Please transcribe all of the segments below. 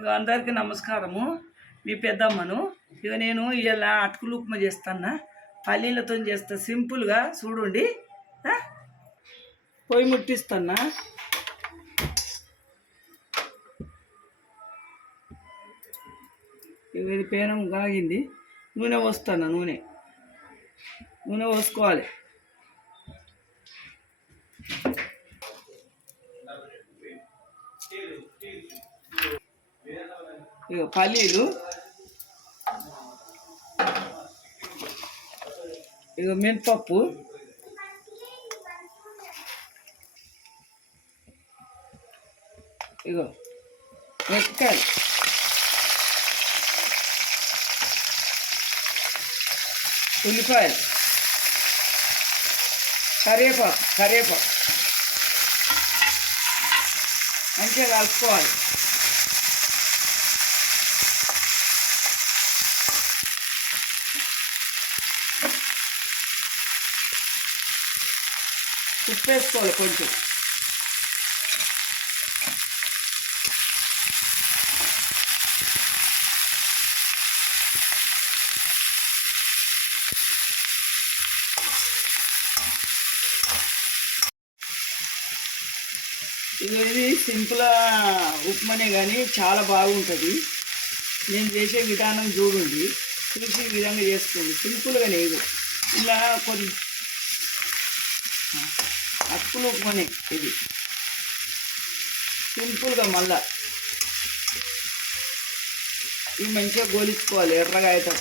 ఇక అందరికీ నమస్కారము. మీ పెద్దమ్మను. ఇక నేను ఇలా అటుకులు ఉప్మా చేస్తాను పల్లీలతో చేస్తా సింపుల్గా చూడండి. పొయ్యి ముట్టిస్తున్నా. ఇక ఇది పేనం కాగింది నూనె పోస్తాను నూనె. నూనె పోసుకోవాలి. ఇక పల్లీలు. ఇక మినపప్పు. ఇగో మిరపకాయలు. ఉల్లిపాయలు. కరివేపాకు కరివేపాకు. మంచిగా కలుపుకోవాలి. ఉప్పు వేసుకోవాలి కొంచెం. ఇది సింపుల్ ఉప్మానే కానీ చాలా బాగుంటుంది. నేను చేసే విధానం చూడండి. చూసి ఈ విధంగా చేసుకోండి. సింపుల్గా లేదు ఇలా కొన్ని సింపుల్ ఉప్మానే ఇది. సింపుల్గా మళ్ళా ఇవి మంచిగా గోలించుకోవాలి ఎర్రగా అవుతాం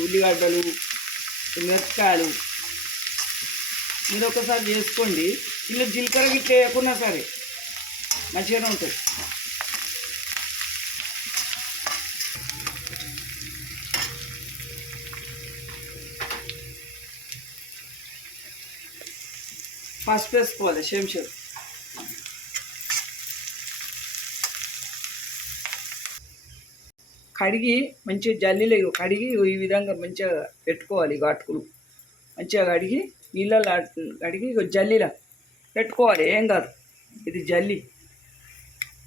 ఉల్లిగడ్డలు మిరపకాయలు. మీరు ఒకసారి చేసుకోండి. ఇలా జీలకర్ర గిట్ల వేయకున్నా సరే మంచిగానే ఉంటుంది పసుపు వేసుకోవాలి శంషర్ కడిగి మంచిగా జల్లీలో ఇగో కడిగి ఈ విధంగా మంచిగా పెట్టుకోవాలి ఇగో అటుకులు మంచిగా కడిగి నీళ్ళలో కడిగి ఇగో పెట్టుకోవాలి ఏం కాదు. ఇది జల్లి.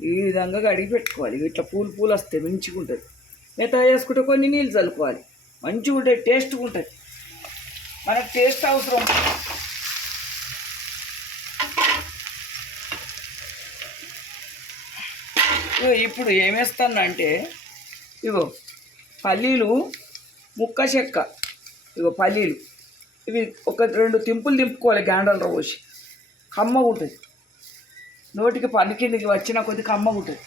ఈ విధంగా కడిగి పెట్టుకోవాలి. ఇట్లా పూలు పూలు వస్తాయి మంచిగా ఉంటుంది. మిగతా వేసుకుంటే కొన్ని నీళ్ళు చల్లుకోవాలి. మంచిగా ఉంటుంది టేస్ట్గా ఉంటుంది. మనకు టేస్ట్ అవసరం. ఇప్పుడు ఏమేస్తానంటే ఇగో పల్లీలు ముక్క చెక్క ఇగో పల్లీలు. ఇవి ఒక రెండు తింపులు దింపుకోవాలి గ్యాండలు పోసి. కమ్మగా ఉంటుంది నోటికి పన్ను కిందకి వచ్చిన కొద్ది కమ్మగా ఉంటుంది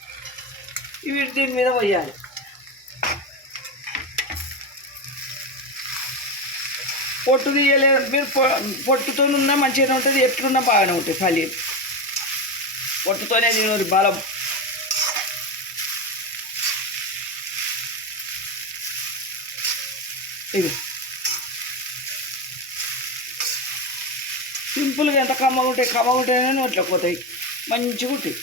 ఇవి దీని మీద పోయాలి. పొట్టు తీయలేదు మీరు పొట్టుతో ఉన్నా మంచిగానే ఉంటుంది ఎట్లున్నా బాగానే ఉంటుంది పల్లీలు. పొట్టుతోనే తినరు బలం. ఇది. సింపుల్గా ఎంత కమ్మగా ఉంటాయి కమ్మగా ఉంటాయని నోట్లో పోతాయి. మంచిగా ఉంటాయి.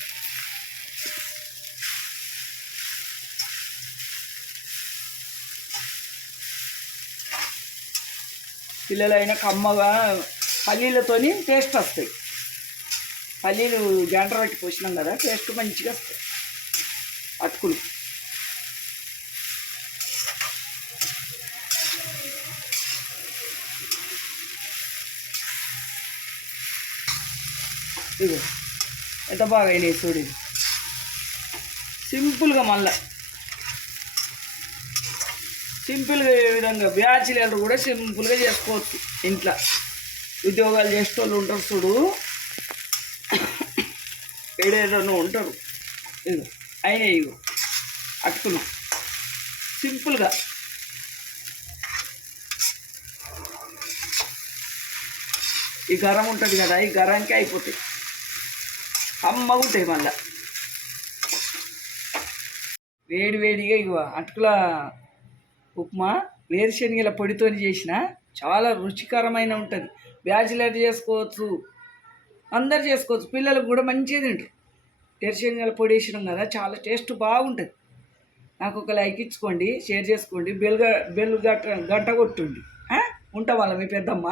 పిల్లలైనా కమ్మగా పల్లీలతోని టేస్ట్ వస్తాయి. పల్లీలు గంట పెట్టి పోసినాం కదా టేస్ట్ మంచిగా వస్తాయి. అటుకులు. ఇదిగో. ఎంత బాగా అయినాయి చూడు ఇది సింపుల్గా మళ్ళా. సింపుల్గా ఏ విధంగా బ్యాచిలర్లు కూడా సింపుల్గా చేసుకోవచ్చు ఇంట్లో. ఉద్యోగాలు చేసే వాళ్ళు ఉంటారు చూడు. ఏడేదో ఉంటారు. ఇదిగో. అయినాయి ఇగో అటుకులు సింపుల్గా. ఈ గరం ఉంటుంది కదా ఈ గరానికి అయిపోతాయి. అమ్మ ఉంటాయి మళ్ళా. వేడి వేడిగా ఇగో అటుకుల ఉప్మా వేరుశనగల పొడితో చేసిన చాలా రుచికరమైన ఉంటుంది. బ్యాచిలర్ చేసుకోవచ్చు అందరు చేసుకోవచ్చు పిల్లలకు కూడా మంచిగా తింటారు. వేరుశనగల పొడి వేసినాం కదా చాలా టేస్ట్ బాగుంటుంది. నాకు ఒక లైక్ ఇచ్చుకోండి షేర్ చేసుకోండి బెల్ బెల్ గట్ట గంట కొట్టుండి. ఉంటాం వాళ్ళ మీ పెద్దమ్మ.